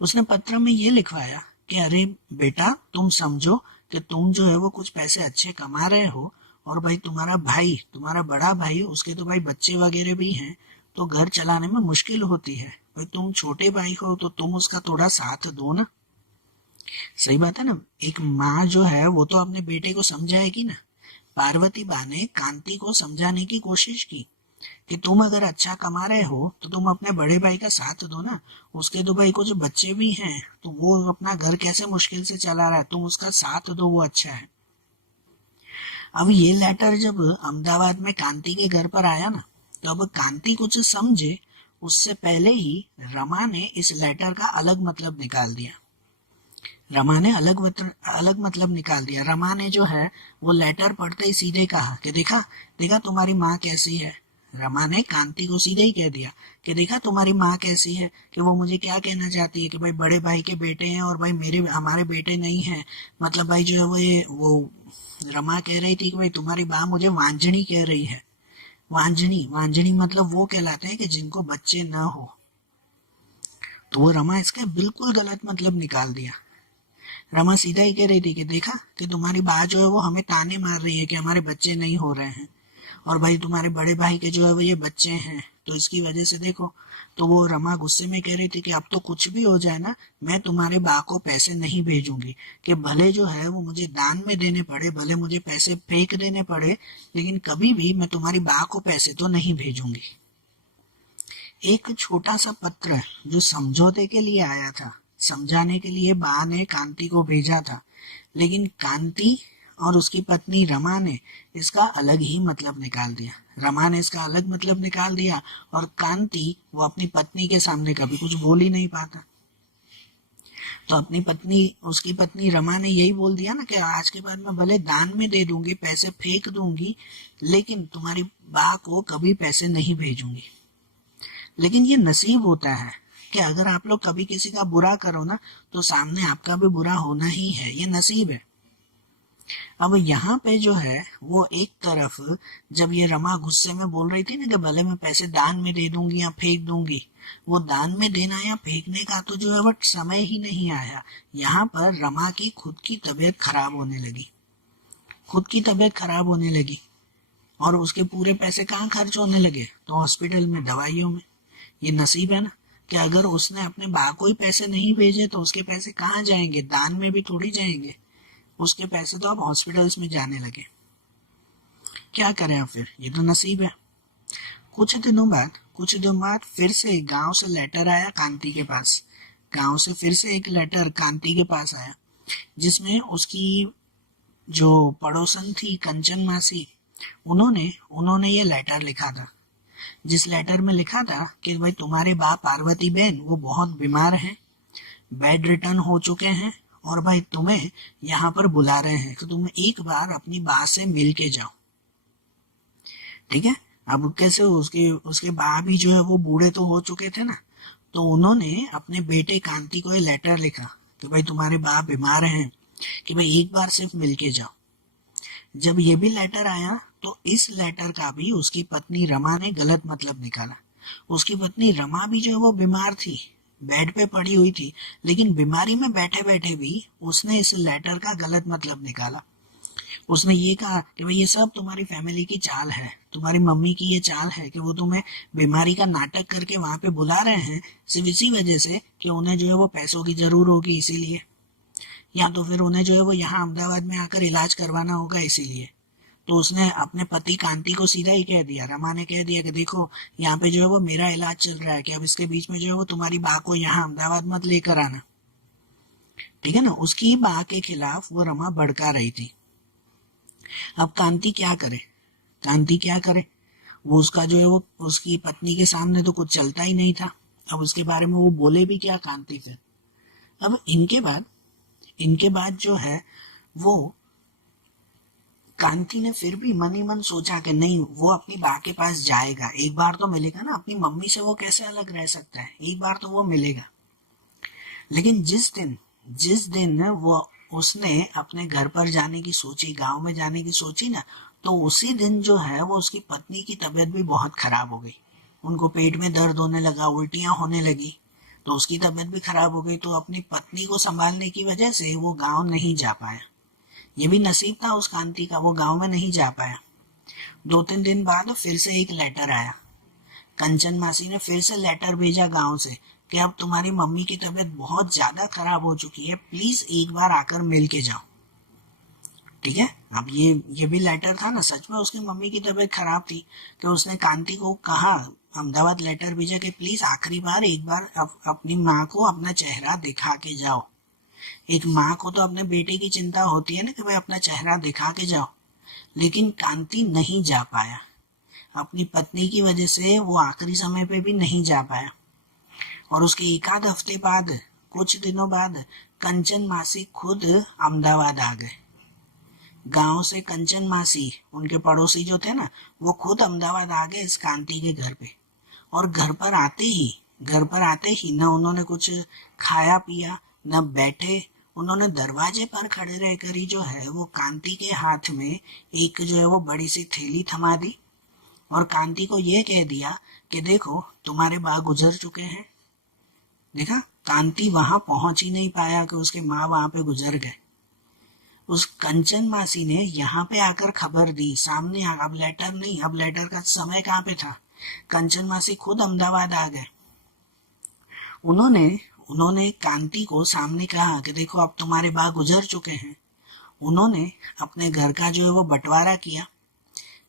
उसने पत्र में ये लिखवाया कि अरे बेटा, तुम समझो कि तुम जो है वो कुछ पैसे अच्छे कमा रहे हो, और भाई तुम्हारा भाई, तुम्हारा बड़ा भाई, उसके तो भाई बच्चे वगैरह भी हैं, तो घर चलाने में मुश्किल होती है। भाई तुम छोटे भाई हो तो तुम उसका थोड़ा साथ दो ना। सही बात है ना। एक माँ जो है वो तो अपने बेटे को समझाएगी ना। पार्वती बा ने कांति को समझाने की कोशिश की कि तुम अगर अच्छा कमा रहे हो तो तुम अपने बड़े भाई का साथ दो ना, उसके तो भाई को जो बच्चे भी हैं, तो वो अपना घर कैसे मुश्किल से चला रहा है, तुम उसका साथ दो, वो अच्छा है। अब ये लेटर जब अहमदाबाद में कांति के घर पर आया ना, तो अब कांति कुछ समझे उससे पहले ही रमा ने इस लेटर का अलग मतलब निकाल दिया। रमा ने अलग मतलब निकाल दिया। रमा ने जो है वो लेटर पढ़ते ही सीधे कहा कि देखा देखा तुम्हारी माँ कैसी है। रमा ने कांति को सीधे ही कह दिया कि देखा तुम्हारी माँ कैसी है, कि वो मुझे क्या कहना चाहती है कि भाई बड़े भाई के बेटे हैं और भाई हमारे बेटे नहीं है। मतलब भाई जो है वो रमा कह रही थी कि भाई तुम्हारी माँ मुझे वांझनी कह रही है। वांझनी मतलब वो कहलाते हैं कि जिनको बच्चे न हो। तो वो रमा इसका बिल्कुल गलत मतलब निकाल दिया। रमा सीधा ही कह रही थी कि देखा कि तुम्हारी बात जो है वो हमें ताने मार रही है कि हमारे बच्चे नहीं हो रहे हैं, और भाई तुम्हारे बड़े भाई के जो है वो ये बच्चे हैं, तो इसकी वजह से देखो। तो वो रमा गुस्से में कह रही थी कि अब तो कुछ भी हो जाए ना, मैं तुम्हारे बा को पैसे नहीं भेजूंगी, कि भले जो है वो मुझे दान में देने पड़े, भले मुझे पैसे फेंक देने पड़े, लेकिन कभी भी मैं तुम्हारी बा को पैसे तो नहीं भेजूंगी। एक छोटा सा पत्र जो समझौते के लिए आया था, समझाने के लिए बा ने कांति को भेजा था, लेकिन कांति और उसकी पत्नी रमा ने इसका अलग ही मतलब निकाल दिया। रमा ने इसका अलग मतलब निकाल दिया, और कांति वो अपनी पत्नी के सामने कभी कुछ बोल ही नहीं पाता। तो उसकी पत्नी रमा ने यही बोल दिया ना कि आज के बाद मैं भले दान में दे दूंगी, पैसे फेंक दूंगी, लेकिन तुम्हारी बा को कभी पैसे नहीं भेजूंगी। लेकिन ये नसीब होता है कि अगर आप लोग कभी किसी का बुरा करो ना, तो सामने आपका भी बुरा होना ही है, ये नसीब है। अब यहाँ पे जो है वो एक तरफ जब ये रमा गुस्से में बोल रही थी ना कि भले मैं पैसे दान में दे दूंगी या फेंक दूंगी, वो दान में देना या फेंकने का तो जो है वो समय ही नहीं आया। यहाँ पर रमा की खुद की तबीयत खराब होने लगी, और उसके पूरे पैसे कहाँ खर्च होने लगे? तो हॉस्पिटल में, दवाइयों में। ये नसीब है ना कि अगर उसने अपने बा को ही पैसे नहीं भेजे तो उसके पैसे कहाँ जाएंगे? दान में भी थोड़ी जाएंगे, उसके पैसे तो अब हॉस्पिटल्स में जाने लगे। क्या करें अब फिर, ये तो नसीब है। कुछ दिनों बाद फिर से एक गांव से लेटर आया कांति के पास। गांव से फिर से एक लेटर कांति के पास आया, जिसमें उसकी जो पड़ोसन थी कंचन मासी, उन्होंने ये लेटर लिखा था। जिस लेटर में लिखा था कि भाई तुम्हारे बाप पार्वती बहन वो बहुत बीमार हैं, बेड रिटर्न हो चुके हैं, और भाई तुम्हें यहाँ पर बुला रहे हैं, तो तुम एक बार अपनी बा से मिल के जाओ। ठीक है। अब कैसे उसके बा भी जो है वो बूढ़े तो हो चुके थे ना, तो उन्होंने अपने बेटे कांति को ये लेटर लिखा कि भाई तुम्हारे बा बीमार हैं, कि भाई एक बार सिर्फ मिल के जाओ। जब ये भी लेटर आया तो इस लेटर का भी उसकी पत्नी रमा ने गलत मतलब निकाला। उसकी पत्नी रमा भी जो है वो बीमार थी, बेड पे पड़ी हुई थी, लेकिन बीमारी में बैठे बैठे भी उसने इस लेटर का गलत मतलब निकाला। उसने ये कहा कि भाई ये सब तुम्हारी फैमिली की चाल है, तुम्हारी मम्मी की ये चाल है कि वो तुम्हें बीमारी का नाटक करके वहां पे बुला रहे हैं सिर्फ इसी वजह से कि उन्हें जो है वो पैसों की जरूर होगी इसीलिए, या तो फिर उन्हें जो है वो यहाँ अहमदाबाद में आकर इलाज करवाना होगा इसीलिए। तो उसने अपने पति कांति को सीधा ही कह दिया, रमा ने कह दिया कि देखो यहाँ पे जो है वो मेरा इलाज चल रहा है, कि अब इसके बीच में जो है वो तुम्हारी बा को यहाँ अहमदाबाद मत लेकर आना। ठीक है ना, उसकी बा के खिलाफ वो रमा भड़का रही थी। अब कांति क्या करे, कांति क्या करे, वो उसका जो है वो उसकी पत्नी के सामने तो कुछ चलता ही नहीं था। अब उसके बारे में वो बोले भी क्या कांति से। अब इनके बाद जो है वो कांति ने फिर भी मन ही मन सोचा कि नहीं, वो अपनी बा के पास जाएगा, एक बार तो मिलेगा ना, अपनी मम्मी से वो कैसे अलग रह सकता है, एक बार तो वो मिलेगा। लेकिन जिस दिन वो उसने अपने घर पर जाने की सोची, गांव में जाने की सोची ना, तो उसी दिन जो है वो उसकी पत्नी की तबीयत भी बहुत खराब हो गई। उनको पेट में दर्द होने लगा, उल्टियां होने लगी, तो उसकी तबीयत भी खराब हो गई। तो अपनी पत्नी को संभालने की वजह से वो गांव नहीं जा पाया। ये भी नसीब था उस कांति का, वो गांव में नहीं जा पाया। 2-3 दिन बाद फिर से एक लेटर आया। कंचन मासी ने फिर से लेटर भेजा गांव से कि अब तुम्हारी मम्मी की तबीयत बहुत ज्यादा खराब हो चुकी है, प्लीज एक बार आकर मिल के जाओ। ठीक है, अब ये भी लेटर था ना, सच में उसकी मम्मी की तबीयत खराब थी कि उसने कांति को कहा, अहमदाबाद लेटर भेजा कि प्लीज आखिरी बार एक बार अपनी माँ को अपना चेहरा दिखा के जाओ। एक माँ को तो अपने बेटे की चिंता होती है ना कि भाई अपना चेहरा दिखा के जाओ। लेकिन कांति नहीं जा पाया, अपनी पत्नी की वजह से वो आखिरी समय पे भी नहीं जा पाया। और उसके एक आध हफ्ते बाद, कुछ दिनों बाद, कंचन मासी खुद अहमदाबाद आ गए। गांव से कंचन मासी, उनके पड़ोसी जो थे ना, वो खुद अहमदाबाद आ गए इस कांति के घर पे। और घर पर आते ही न उन्होंने कुछ खाया पिया, न बैठे, उन्होंने दरवाजे पर खड़े रहकर ही जो है वो कांति के हाथ में एक जो है वो बड़ी सी थैली थमा दी और कांति को ये कह दिया कि देखो तुम्हारे बा गुजर चुके हैं। देखा, कांति वहां पहुंच ही नहीं पाया कि उसके माँ वहां पे गुजर गए। उस कंचन मासी ने यहाँ पे आकर खबर दी सामने। अब लेटर नहीं, अब लेटर का समय कहाँ पे था, कंचन मासी खुद अहमदाबाद आ गए। उन्होंने उन्होंने कांति को सामने कहा कि देखो अब तुम्हारे बा गुजर चुके हैं। उन्होंने अपने घर का जो है वो बंटवारा किया।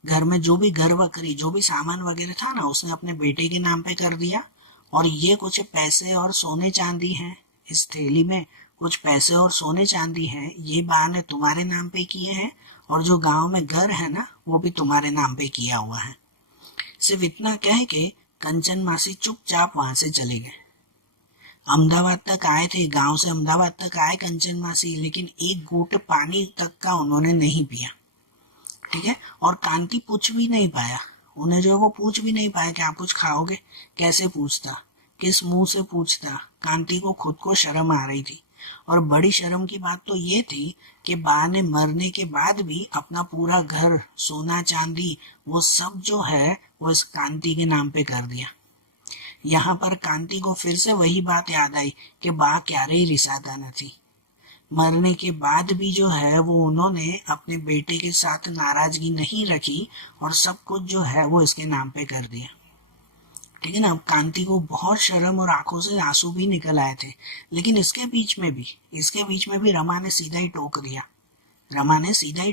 घर में जो भी घर बकरी, जो भी सामान वगैरह था ना, उसने अपने बेटे के नाम पे कर दिया। और ये कुछ पैसे और सोने चांदी हैं इस थैली में, कुछ पैसे और सोने चांदी हैं, ये बा ने तुम्हारे नाम पे किए हैं। और जो गांव में घर है ना, वो भी तुम्हारे नाम पे किया हुआ है। सिर्फ इतना कह के कंचन मासी चुपचाप वहां से चले गए। अहमदाबाद तक आए थे, गांव से अहमदाबाद तक आए कंचन मासी, लेकिन एक घूंट पानी तक का उन्होंने नहीं पिया। ठीक है, और कांति पूछ भी नहीं पाया, उन्हें जो वो पूछ भी नहीं पाया कि आप कुछ खाओगे। कैसे पूछता, किस मुंह से पूछता। कांति को खुद को शर्म आ रही थी। और बड़ी शर्म की बात तो ये थी कि बा ने मरने के बाद भी अपना पूरा घर, सोना चांदी, वो सब जो है वो इस कांति के नाम पे कर दिया। यहाँ पर कांति को फिर से वही बात याद आई कि बा क्यारे रिसाता न थी। मरने के बाद भी जो है वो उन्होंने अपने बेटे के साथ नाराजगी नहीं रखी और सब कुछ जो है वो इसके नाम पे कर दिया। ठीक है ना, अब कांति को बहुत शर्म और आंखों से आंसू भी निकल आए थे। लेकिन इसके बीच में भी रमा ने सीधा ही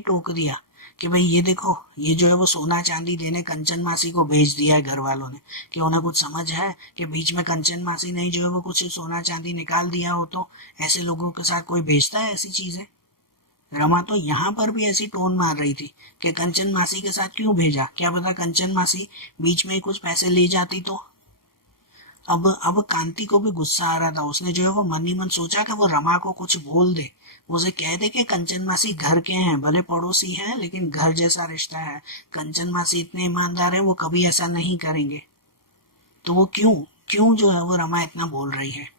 टोक दिया कि भाई ये देखो, ये जो है वो सोना चांदी देने कंचन मासी को भेज दिया है घर वालों ने। कि उन्हें कुछ समझ है कि बीच में कंचन मासी ने जो है वो कुछ सोना चांदी निकाल दिया हो, तो ऐसे लोगों के साथ कोई भेजता है ऐसी चीजें। रमा तो यहाँ पर भी ऐसी टोन मार रही थी कि कंचन मासी के साथ क्यों भेजा, क्या पता कंचन मासी बीच में ही कुछ पैसे ले जाती तो। अब कांति को भी गुस्सा आ रहा था। उसने जो है वो मन ही मन सोचा कि वो रमा को कुछ बोल दे, उसे कह दे कि कंचन मासी घर के हैं, भले पड़ोसी हैं लेकिन घर जैसा रिश्ता है। कंचन मासी इतने ईमानदार है, वो कभी ऐसा नहीं करेंगे। तो वो क्यों क्यों जो है वो रमा इतना बोल रही है।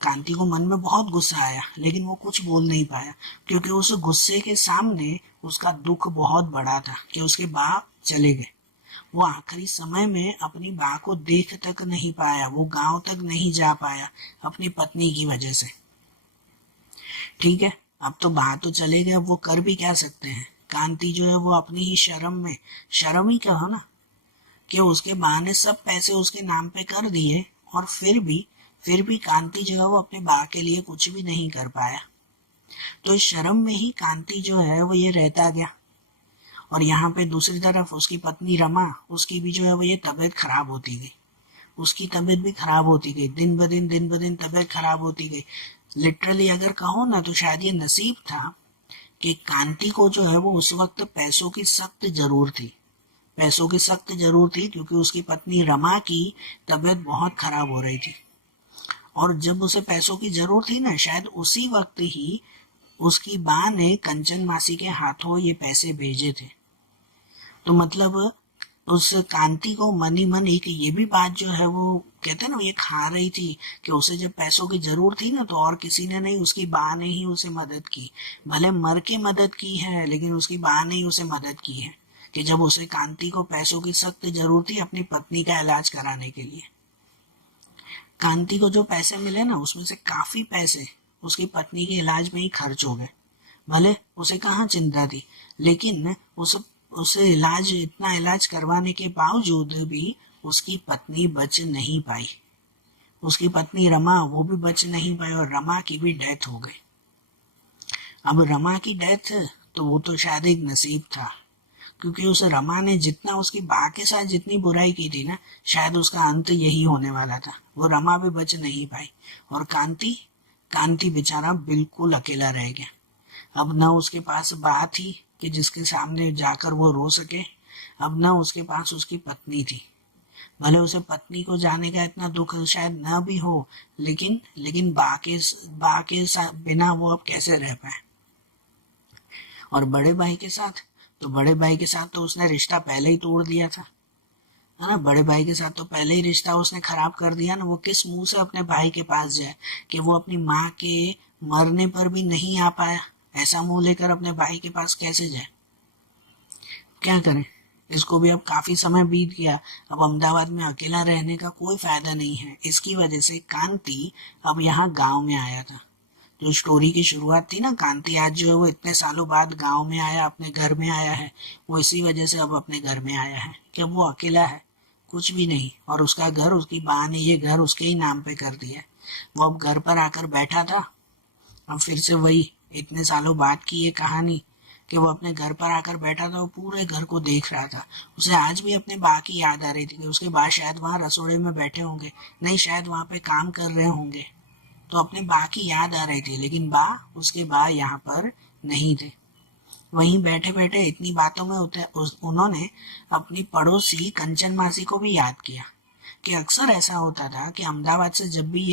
कांति को मन में बहुत गुस्सा आया, लेकिन वो कुछ बोल नहीं पाया, क्योंकि उस गुस्से के सामने उसका दुख बहुत बड़ा था कि उसके बाप चले गए। वो आखिरी समय में अपनी माँ को देख तक नहीं पाया, वो गांव तक नहीं जा पाया अपनी पत्नी की वजह से। ठीक है, अब तो बात तो चले गए, अब वो कर भी क्या सकते हैं। कांति जो है वो अपनी ही शर्म ही कहो ना, कि उसके बा ने सब पैसे उसके नाम पे कर दिए और फिर भी कांति जो है वो अपने बा के लिए कुछ भी नहीं कर पाया। तो इस शर्म में ही कांति जो है वो ये रहता गया। और यहाँ पे दूसरी तरफ उसकी पत्नी रमा, उसकी भी जो है वो ये तबीयत खराब होती गई। उसकी तबीयत भी खराब होती गई, दिन ब दिन तबीयत खराब होती गई। लिटरली अगर कहो ना तो शायद ये नसीब था कि कांति को जो है वो उस वक्त पैसों की सख्त जरूर थी, पैसों की सख्त जरूर थी, क्योंकि उसकी पत्नी रमा की तबीयत बहुत खराब हो रही थी। और जब उसे पैसों की जरूरत थी ना, शायद उसी वक्त ही उसकी माँ ने कंचन मासी के हाथों ये पैसे भेजे थे। तो मतलब उस कांति को मन ही मन एक ये भी बात जो है वो कहते हैं ना, ये खा रही थी कि उसे जब पैसों की जरूरत थी ना तो और किसी ने नहीं, उसकी माँ ने ही उसे मदद की। भले मर के मदद की है, लेकिन उसकी माँ ने ही उसे मदद की है कि जब उसे कांति को पैसों की सख्त जरूरत थी अपनी पत्नी का इलाज कराने के लिए। कांति को जो पैसे मिले ना उसमें से काफी पैसे उसकी पत्नी के इलाज में ही खर्च हो गए। भले उसे कहाँ चिंता थी, लेकिन उसे इतना इलाज करवाने के बावजूद भी उसकी पत्नी बच नहीं पाई। उसकी पत्नी रमा वो भी बच नहीं पाई और रमा की भी डेथ हो गई। अब रमा की डेथ तो वो तो शायद एक नसीब था, क्योंकि उस रमा ने जितना उसकी बा के साथ जितनी बुराई की थी ना, शायद उसका अंत यही होने वाला था। वो रमा भी बच नहीं पाई और कांति कांति बेचारा बिल्कुल अकेला रह गया। अब न उसके पास बा थी कि जिसके सामने जाकर वो रो सके, अब न उसके पास उसकी पत्नी थी। भले उसे पत्नी को जाने का इतना दुख शायद न भी हो, लेकिन बा के साथ बिना वो अब कैसे रह पाए। और बड़े भाई के साथ तो उसने रिश्ता पहले ही तोड़ दिया था, है ना। बड़े भाई के साथ तो पहले ही रिश्ता उसने खराब कर दिया ना। वो किस मुंह से अपने भाई के पास जाए कि वो अपनी माँ के मरने पर भी नहीं आ पाया, ऐसा मुंह लेकर अपने भाई के पास कैसे जाए। क्या करें, इसको भी अब काफी समय बीत गया। अब अहमदाबाद में अकेला रहने का कोई फायदा नहीं है। इसकी वजह से कांति अब यहाँ गांव में आया था। जो स्टोरी की शुरुआत थी ना, कांति आज जो है वो इतने सालों बाद गांव में आया, अपने घर में आया है। वो इसी वजह से अब अपने घर में आया है कि अब वो अकेला है, कुछ भी नहीं, और उसका घर, उसकी माँ ने ये घर उसके ही नाम पे कर दिया। वो अब घर पर आकर बैठा था। अब फिर से वही इतने सालों बाद की ये कहानी कि वो अपने घर पर आकर बैठा था, वो पूरे घर को देख रहा था। उसे आज भी अपने बा की याद आ रही थी कि उसके बा शायद वहाँ रसोड़े में बैठे होंगे, नहीं शायद वहाँ पे काम कर रहे होंगे। तो अपने बा की याद आ रही थी, लेकिन उसके बा यहाँ पर नहीं थे। वहीं बैठे बैठे इतनी बातों में उन्होंने अपनी पड़ोसी कंचन मासी को भी याद किया कि अक्सर ऐसा होता था कि अहमदाबाद से जब भी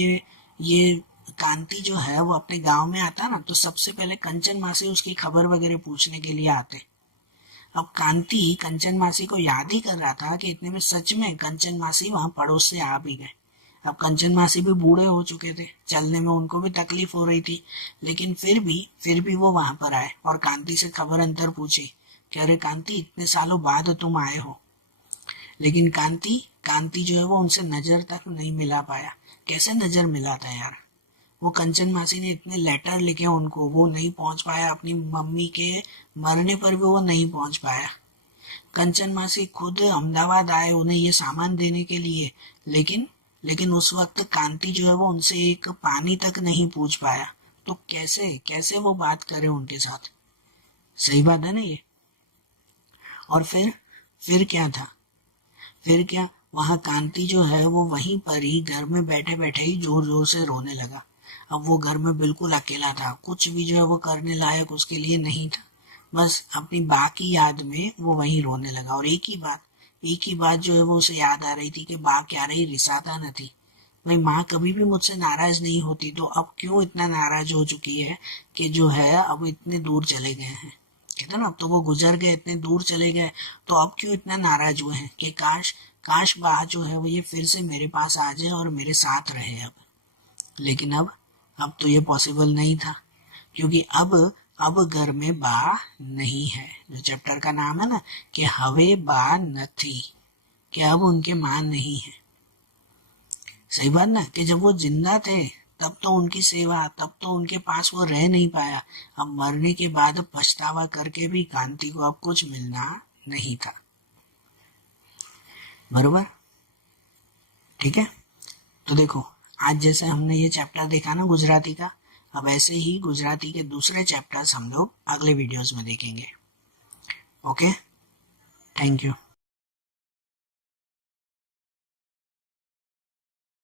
ये कांति जो है वो अपने गांव में आता ना, तो सबसे पहले कंचन मासी उसकी खबर वगैरह पूछने के लिए आते। अब कांति कंचन मासी को याद ही कर रहा था कि इतने में सच में कंचन मासी वहां पड़ोस से आ भी गए। अब कंचन मासी भी बूढ़े हो चुके थे, चलने में उनको भी तकलीफ हो रही थी, लेकिन फिर भी वो वहां पर आए और कांति से खबर अंतर पूछी कि अरे कांति, इतने सालों बाद तुम आए हो। लेकिन कांति जो है वो उनसे नजर तक नहीं मिला पाया। कैसे नजर मिला था यार, वो कंचन मासी ने इतने लेटर लिखे उनको, वो नहीं पहुंच पाया। अपनी मम्मी के मरने पर भी वो नहीं पहुंच पाया। कंचन मासी खुद अहमदाबाद आए उन्हें ये सामान देने के लिए, लेकिन उस वक्त कांति जो है वो उनसे एक पानी तक नहीं पूछ पाया। तो कैसे कैसे वो बात करे उनके साथ। सही बात है ना ये। और फिर क्या था, फिर क्या, वहां कांति जो है वो वहीं पर ही घर में बैठे बैठे ही जोर जोर से रोने लगा। अब वो घर में बिल्कुल अकेला था, कुछ भी जो है वो करने लायक उसके लिए नहीं था। बस अपनी बा की याद में वो वहीं रोने लगा। और एक ही बात जो है वो उसे याद आ रही थी कि बा क्या रही रिसाता न थी। भाई माँ कभी भी मुझसे नाराज नहीं होती, तो अब क्यों इतना नाराज हो चुकी है कि जो है अब इतने दूर चले गए हैं। कहते ना, अब तो वो गुजर गए, इतने दूर चले गए, तो अब क्यों इतना नाराज हुए हैं कि काश बा जो है वो ये फिर से मेरे पास आ जाए और मेरे साथ रहे अब। लेकिन अब तो ये पॉसिबल नहीं था, क्योंकि अब घर में बा नहीं है। जो चैप्टर का नाम है ना कि हवे बा नथी, कि अब उनके मां नहीं है। सही बात ना, कि जब वो जिंदा थे तब तो उनकी सेवा, तब तो उनके पास वो रह नहीं पाया। अब मरने के बाद पछतावा करके भी कांति को अब कुछ मिलना नहीं था। बरोबर, ठीक है। तो देखो, आज जैसे हमने ये चैप्टर देखा ना गुजराती का, अब ऐसे ही गुजराती के दूसरे चैप्टर्स हम लोग अगले वीडियोस में देखेंगे। Okay, thank you.